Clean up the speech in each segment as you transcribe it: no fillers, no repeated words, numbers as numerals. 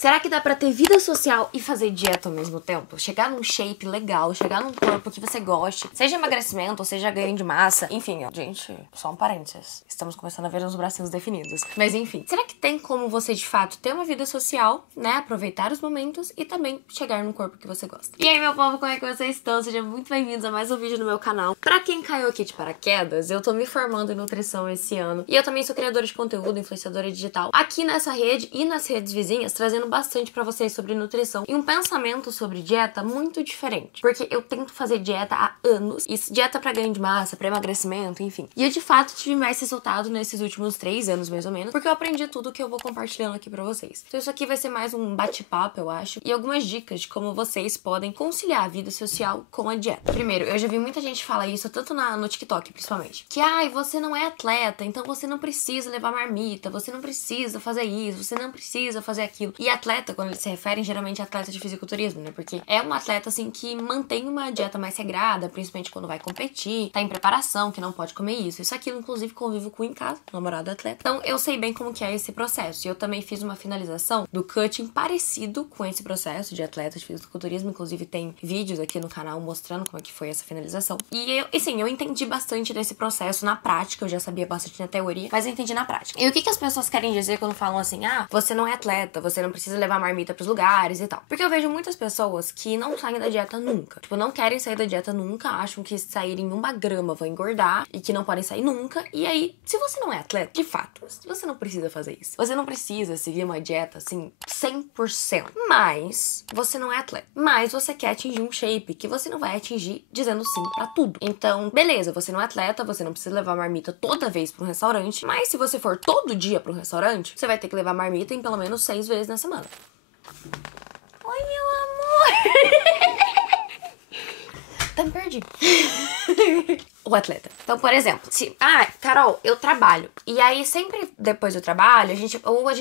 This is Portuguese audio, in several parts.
Será que dá pra ter vida social e fazer dieta ao mesmo tempo? Chegar num shape legal, chegar num corpo que você goste, seja emagrecimento ou seja ganho de massa, enfim, ó. Gente, só um parênteses. Estamos começando a ver uns bracinhos definidos. Mas enfim, será que tem como você de fato ter uma vida social, né? Aproveitar os momentos e também chegar num corpo que você gosta? E aí, meu povo, como é que vocês estão? Sejam muito bem-vindos a mais um vídeo no meu canal. Pra quem caiu aqui de paraquedas, eu tô me formando em nutrição esse ano. E eu também sou criadora de conteúdo, influenciadora digital, aqui nessa rede e nas redes vizinhas, trazendo bastante pra vocês sobre nutrição e um pensamento sobre dieta muito diferente. Porque eu tento fazer dieta há anos, isso, dieta pra ganho de massa, pra emagrecimento, enfim. E eu de fato tive mais resultado nesses últimos 3 anos, mais ou menos, porque eu aprendi tudo que eu vou compartilhando aqui pra vocês. Então isso aqui vai ser mais um bate-papo, eu acho, e algumas dicas de como vocês podem conciliar a vida social com a dieta. Primeiro, eu já vi muita gente falar isso, tanto no TikTok, principalmente, que, ai, você não é atleta, então você não precisa levar marmita, você não precisa fazer isso, você não precisa fazer aquilo. E atleta, quando eles se referem, geralmente é atleta de fisiculturismo, né? Porque é um atleta, assim, que mantém uma dieta mais regrada, principalmente quando vai competir, tá em preparação, que não pode comer isso, aquilo, inclusive convivo com em casa, namorado atleta. Então, eu sei bem como que é esse processo. E eu também fiz uma finalização do cutting parecido com esse processo de atleta de fisiculturismo, inclusive tem vídeos aqui no canal mostrando como é que foi essa finalização. E eu entendi bastante desse processo na prática, eu já sabia bastante na teoria, mas eu entendi na prática. E o que as pessoas querem dizer quando falam assim, ah, você não é atleta, você não precisa levar marmita pros lugares e tal. Porque eu vejo muitas pessoas que não saem da dieta nunca. Tipo, não querem sair da dieta nunca, acham que saírem 1 grama vão engordar e que não podem sair nunca. E aí, se você não é atleta, de fato, você não precisa fazer isso. Você não precisa seguir uma dieta, assim, 100%. Mas você não é atleta. Mas você quer atingir um shape que você não vai atingir dizendo sim pra tudo. Então, beleza, você não é atleta, você não precisa levar marmita toda vez pra um restaurante. Mas se você for todo dia pra um restaurante, você vai ter que levar marmita em pelo menos 6 vezes na semana. Oi, meu amor! Tá me perdi. O atleta. Então, por exemplo, se... Ah, Carol, eu trabalho. E aí, sempre depois do trabalho, a gente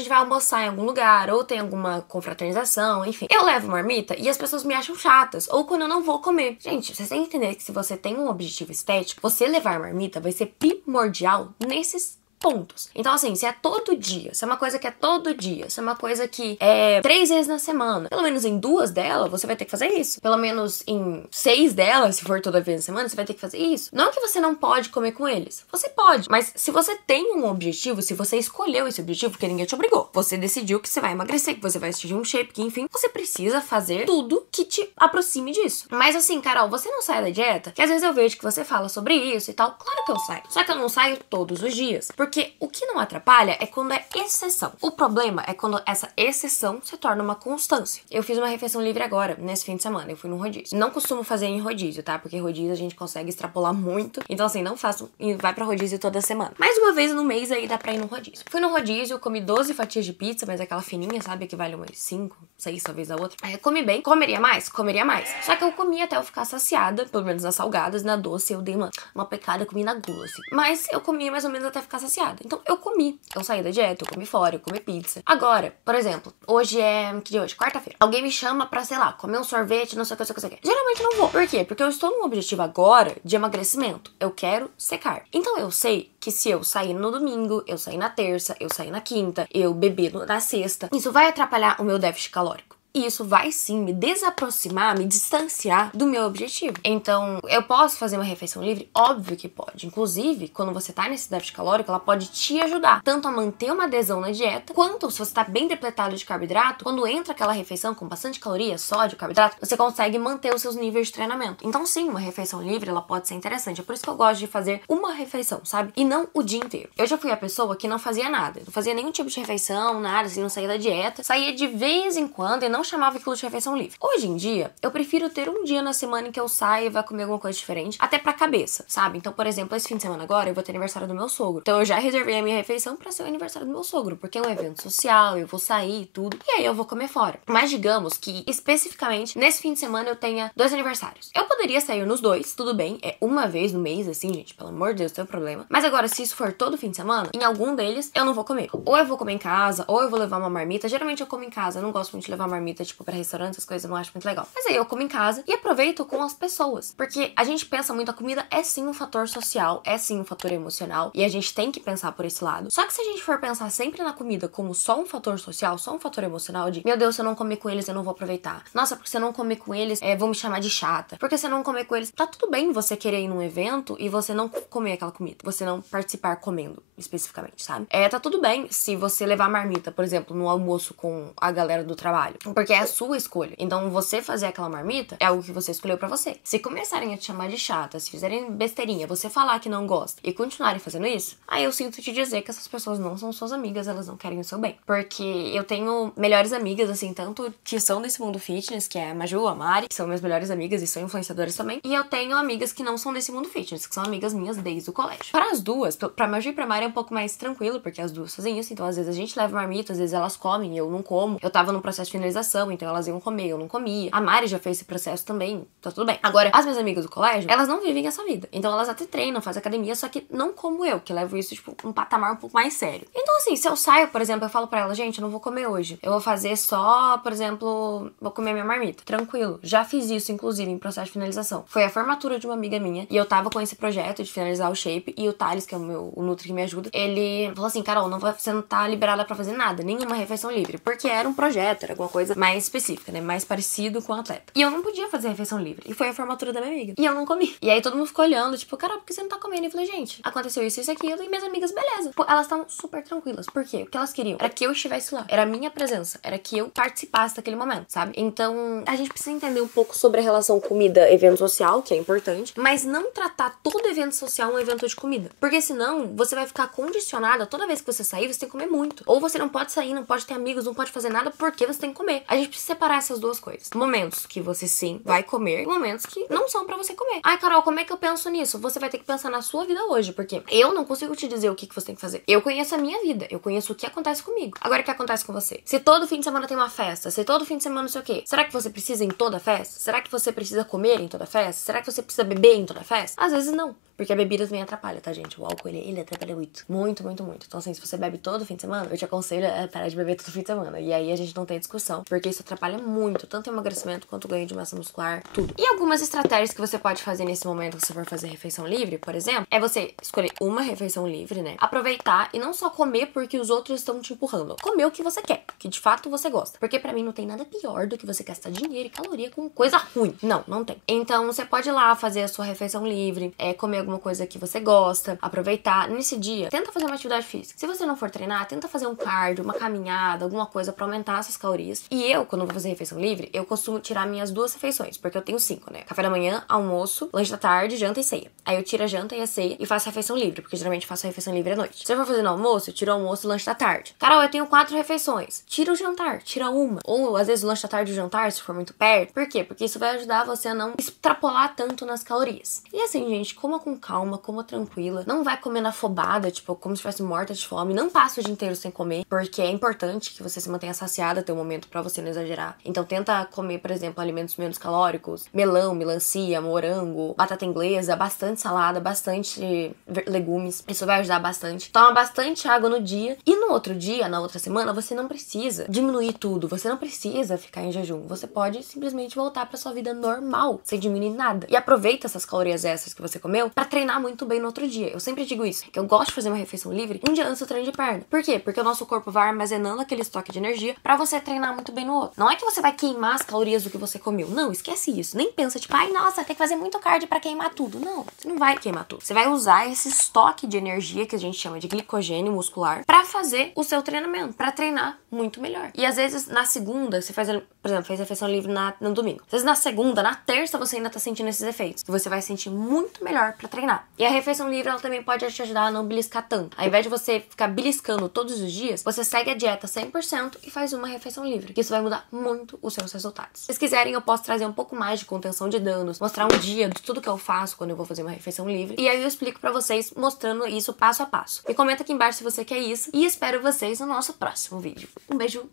vai almoçar em algum lugar, ou tem alguma confraternização, enfim. Eu levo marmita e as pessoas me acham chatas. Ou quando eu não vou comer. Gente, vocês têm que entender que se você tem um objetivo estético, você levar marmita vai ser primordial nesses pontos. Então, assim, se é todo dia, se é uma coisa que é todo dia, se é uma coisa que é 3 vezes na semana, pelo menos em 2 delas, você vai ter que fazer isso. Pelo menos em 6 delas, se for toda vez na semana, você vai ter que fazer isso. Não que você não pode comer com eles. Você pode. Mas se você tem um objetivo, se você escolheu esse objetivo, porque ninguém te obrigou, você decidiu que você vai emagrecer, que você vai atingir um shape, que enfim, você precisa fazer tudo que te aproxime disso. Mas assim, Carol, você não sai da dieta? Que às vezes eu vejo que você fala sobre isso e tal. Claro que eu saio. Só que eu não saio todos os dias. Porque o que não atrapalha é quando é exceção. O problema é quando essa exceção se torna uma constância. Eu fiz uma refeição livre agora, nesse fim de semana. Eu fui num rodízio. Não costumo fazer em rodízio, tá? Porque rodízio a gente consegue extrapolar muito. Então, assim, não faço e vai pra rodízio toda semana. Mais uma vez no mês aí dá pra ir no rodízio. Fui no rodízio, comi 12 fatias de pizza, mas aquela fininha, sabe? Que vale umas 5, 6 talvez a outra. Aí eu comi bem. Comeria mais? Comeria mais. Só que eu comi até eu ficar saciada, pelo menos nas salgadas, na doce eu dei uma pecada, comi na gula, assim. Mas eu comi mais ou menos até ficar saciada. Então, eu comi. Eu saí da dieta, eu comi fora, eu comi pizza. Agora, por exemplo, hoje é... Que dia é hoje? Quarta-feira. Alguém me chama pra, sei lá, comer um sorvete, não sei o que, não sei o que. Geralmente não vou. Por quê? Porque eu estou num objetivo agora de emagrecimento. Eu quero secar. Então eu sei que se eu sair no domingo, eu sair na terça, eu sair na quinta, eu beber na sexta, isso vai atrapalhar o meu déficit calórico. E isso vai sim me desaproximar, me distanciar do meu objetivo. Então, eu posso fazer uma refeição livre? Óbvio que pode. Inclusive, quando você tá nesse déficit calórico, ela pode te ajudar tanto a manter uma adesão na dieta, quanto se você tá bem depletado de carboidrato, quando entra aquela refeição com bastante caloria, sódio, carboidrato, você consegue manter os seus níveis de treinamento. Então, sim, uma refeição livre, ela pode ser interessante. É por isso que eu gosto de fazer uma refeição, sabe? E não o dia inteiro. Eu já fui a pessoa que não fazia nada. Não fazia nenhum tipo de refeição, nada, assim, não saía da dieta. Saía de vez em quando e não chamava aquilo de refeição livre. Hoje em dia, eu prefiro ter um dia na semana em que eu saia e vá comer alguma coisa diferente, até pra cabeça, sabe? Então, por exemplo, esse fim de semana agora, eu vou ter aniversário do meu sogro. Então, eu já reservei a minha refeição pra ser o aniversário do meu sogro, porque é um evento social, eu vou sair e tudo, e aí eu vou comer fora. Mas digamos que, especificamente, nesse fim de semana eu tenha 2 aniversários. Eu poderia sair nos 2, tudo bem, é uma vez no mês, assim, gente, pelo amor de Deus, tem um problema. Mas agora, se isso for todo fim de semana, em algum deles, eu não vou comer. Ou eu vou comer em casa, ou eu vou levar uma marmita. Geralmente eu como em casa, eu não gosto muito de levar marmita marmita, tipo, pra restaurante, essas coisas, eu não acho muito legal. Mas aí eu como em casa e aproveito com as pessoas. Porque a gente pensa muito, a comida é sim um fator social, é sim um fator emocional, e a gente tem que pensar por esse lado. Só que se a gente for pensar sempre na comida como só um fator social, só um fator emocional de, meu Deus, se eu não comer com eles, eu não vou aproveitar. Nossa, porque se eu não comer com eles, vão me chamar de chata. Porque se eu não comer com eles, tá tudo bem você querer ir num evento e você não comer aquela comida. Você não participar comendo, especificamente, sabe? Tá tudo bem se você levar marmita, por exemplo, no almoço com a galera do trabalho. Porque é a sua escolha. Então, você fazer aquela marmita é algo que você escolheu pra você. Se começarem a te chamar de chata, se fizerem besteirinha, você falar que não gosta e continuarem fazendo isso, aí eu sinto te dizer que essas pessoas não são suas amigas, elas não querem o seu bem. Porque eu tenho melhores amigas, assim, tanto que são desse mundo fitness, que é a Maju, a Mari, que são minhas melhores amigas e são influenciadoras também. E eu tenho amigas que não são desse mundo fitness, que são amigas minhas desde o colégio. Para as duas, pra Maju e pra Mari é um pouco mais tranquilo, porque as duas fazem isso, então às vezes a gente leva marmita, às vezes elas comem, eu não como. Eu tava no processo de finalização, então elas iam comer, eu não comia. A Mari já fez esse processo também, tá tudo bem. Agora, as minhas amigas do colégio, elas não vivem essa vida. Então elas até treinam, fazem academia, só que não como eu, que levo isso, tipo, um patamar um pouco mais sério. Então assim, se eu saio, por exemplo, eu falo pra ela, gente, eu não vou comer hoje. Eu vou fazer só, por exemplo, vou comer minha marmita. Tranquilo. Já fiz isso, inclusive, em processo de finalização. Foi a formatura de uma amiga minha, e eu tava com esse projeto de finalizar o shape, e o Thales, que é o Nutri que me ajuda, ele falou assim, Carol, você não tá liberada pra fazer nada, nenhuma refeição livre, porque era um projeto, era alguma coisa mais específica, né, mais parecido com o atleta. E eu não podia fazer refeição livre, e foi a formatura da minha amiga. E eu não comi. E aí todo mundo ficou olhando, tipo, Carol, por que você não tá comendo? E eu falei, gente, aconteceu isso, isso, aquilo, e minhas amigas, beleza. Pô, elas estavam super tranquilas. Por quê? O que elas queriam era que eu estivesse lá, era a minha presença, era que eu participasse daquele momento, sabe? Então, a gente precisa entender um pouco sobre a relação comida-evento social, que é importante, mas não tratar todo evento social um evento de comida. Porque senão, você vai ficar condicionada, toda vez que você sair, você tem que comer muito. Ou você não pode sair, não pode ter amigos, não pode fazer nada porque você tem que comer. A gente precisa separar essas duas coisas. Momentos que você sim vai comer e momentos que não são pra você comer. Ai, Carol, como é que eu penso nisso? Você vai ter que pensar na sua vida hoje, porque eu não consigo te dizer o que você tem que fazer. Eu conheço a minha vida, eu conheço o que acontece comigo. Agora, o que acontece com você? Se todo fim de semana tem uma festa, se todo fim de semana não sei o quê, será que você precisa ir em toda festa? Será que você precisa comer em toda festa? Será que você precisa beber em toda festa? Às vezes não. Porque a bebida também atrapalha, tá, gente? O álcool, ele atrapalha muito. Muito, muito, muito. Então, assim, se você bebe todo fim de semana, eu te aconselho a parar de beber todo fim de semana. E aí a gente não tem discussão, porque isso atrapalha muito, tanto o emagrecimento quanto o ganho de massa muscular, tudo. E algumas estratégias que você pode fazer nesse momento que você for fazer refeição livre, por exemplo, é você escolher uma refeição livre, né? Aproveitar e não só comer porque os outros estão te empurrando. Comer o que você quer, que de fato você gosta. Porque pra mim não tem nada pior do que você gastar dinheiro e caloria com coisa ruim. Não, não tem. Então, você pode ir lá fazer a sua refeição livre, comer alguma coisa que você gosta, aproveitar. Nesse dia, tenta fazer uma atividade física. Se você não for treinar, tenta fazer um cardio, uma caminhada, alguma coisa pra aumentar essas calorias. E eu, quando vou fazer refeição livre, eu costumo tirar minhas 2 refeições, porque eu tenho 5, né? Café da manhã, almoço, lanche da tarde, janta e ceia. Aí eu tiro a janta e a ceia e faço a refeição livre, porque geralmente faço a refeição livre à noite. Se eu for fazer no almoço, eu tiro o almoço e o lanche da tarde. Carol, eu tenho 4 refeições. Tira o jantar, tira uma. Ou, às vezes, o lanche da tarde e o jantar, se for muito perto. Por quê? Porque isso vai ajudar você a não extrapolar tanto nas calorias. E assim, gente, coma com calma, coma tranquila. Não vai comendo afobada, tipo, como se estivesse morta de fome. Não passa o dia inteiro sem comer, porque é importante que você se mantenha saciada até o momento pra você não exagerar. Então, tenta comer, por exemplo, alimentos menos calóricos. Melão, melancia, morango, batata inglesa, bastante salada, bastante legumes. Isso vai ajudar bastante. Toma bastante água no dia. E no outro dia, na outra semana, você não precisa diminuir tudo. Você não precisa ficar em jejum. Você pode simplesmente voltar pra sua vida normal, sem diminuir nada. E aproveita essas calorias extras que você comeu pra treinar muito bem no outro dia. Eu sempre digo isso, que eu gosto de fazer uma refeição livre um dia antes do treino de perna. Por quê? Porque o nosso corpo vai armazenando aquele estoque de energia pra você treinar muito bem no outro. Não é que você vai queimar as calorias do que você comeu. Não, esquece isso. Nem pensa, tipo, ai, nossa, tem que fazer muito cardio pra queimar tudo. Não, você não vai queimar tudo. Você vai usar esse estoque de energia, que a gente chama de glicogênio muscular, pra fazer o seu treinamento, pra treinar muito melhor. E às vezes, na segunda, você faz, por exemplo, fez refeição livre no domingo. Às vezes, na segunda, na terça, você ainda tá sentindo esses efeitos. E você vai sentir muito melhor pra treinar. E a refeição livre, ela também pode te ajudar a não beliscar tanto. Ao invés de você ficar beliscando todos os dias, você segue a dieta 100% e faz uma refeição livre. Que isso vai mudar muito os seus resultados. Se vocês quiserem, eu posso trazer um pouco mais de contenção de danos, mostrar um dia de tudo que eu faço quando eu vou fazer uma refeição livre. E aí eu explico pra vocês, mostrando isso passo a passo. Me comenta aqui embaixo se você quer isso. E espero vocês no nosso próximo vídeo. Um beijo!